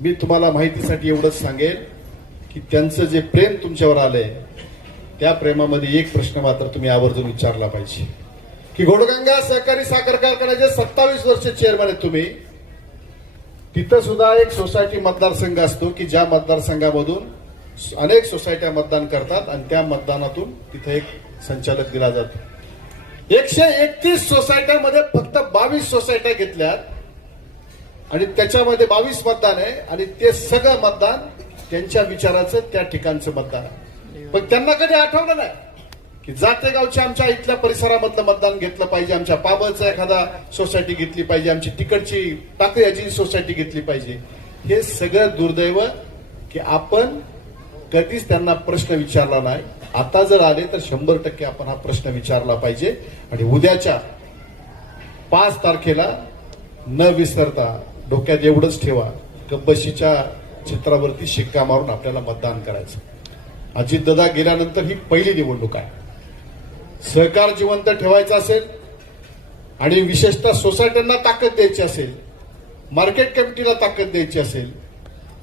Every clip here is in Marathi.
मी तुम्हाला माहितीसाठी एवढंच सांगेन की त्यांचं जे प्रेम तुमच्यावर आलंय त्या प्रेमामध्ये एक प्रश्न मात्र तुम्ही आवर्जून विचारला पाहिजे की घोडगंगा सहकारी साखर कारखान्याचे 27 वर्ष चेअरमॅन आहेत तुम्ही. तिथं सुद्धा एक सोसायटी मतदारसंघ असतो की ज्या मतदारसंघामधून अनेक सोसायट्या मतदान करतात आणि त्या मतदानातून तिथे एक संचालक दिला जातो. 131 सोसायट्यामध्ये फक्त 22 सोसायट्या घेतल्यात आणि त्याच्यामध्ये 22 मतदान आहे आणि ते सगळं मतदान त्यांच्या विचाराचं त्या ठिकाणचं मतदान आहे. पण त्यांना कधी आठवलं नाही की जातेगावच्या आमच्या इथल्या परिसरामधलं मतदान घेतलं पाहिजे, आमच्या पाबळचं एखादा सोसायटी घेतली पाहिजे, आमची तिकडची टाकळीची सोसायटी घेतली पाहिजे. हे सगळं दुर्दैव की आपण कधीच त्यांना प्रश्न विचारला नाही. आता जर आले तर 100% आपण हा प्रश्न विचारला पाहिजे आणि उद्याच्या 5 तारखेला न विसरता डोक्यात एवढंच ठेवा, गब्बशीच्या चित्रावरती शिक्का मारून आपल्याला मतदान करायचं. अजितदादा गेल्यानंतर ही पहिली निवडणूक आहे. सहकार जिवंत ठेवायचं असेल आणि विशेषतः सोसायट्यांना ताकद द्यायची असेल, मार्केट कमिटीला ताकद द्यायची असेल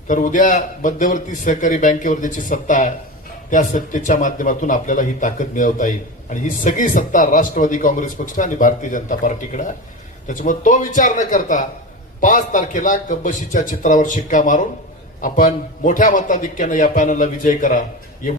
तर उद्या मध्यवर्ती सहकारी बँकेवर ज्याची सत्ता आहे त्या सत्तेच्या माध्यमातून आपल्याला ही ताकद मिळवता येईल आणि ही सगळी सत्ता राष्ट्रवादी काँग्रेस पक्ष आणि भारतीय जनता पार्टीकडे आहे. त्याच्यामुळे तो विचार न करता 5 तारखेला कब्बशीच्या चित्रावर शिक्का मारून आपण मोठ्या मताधिक्यानं या पॅनलला विजय करा.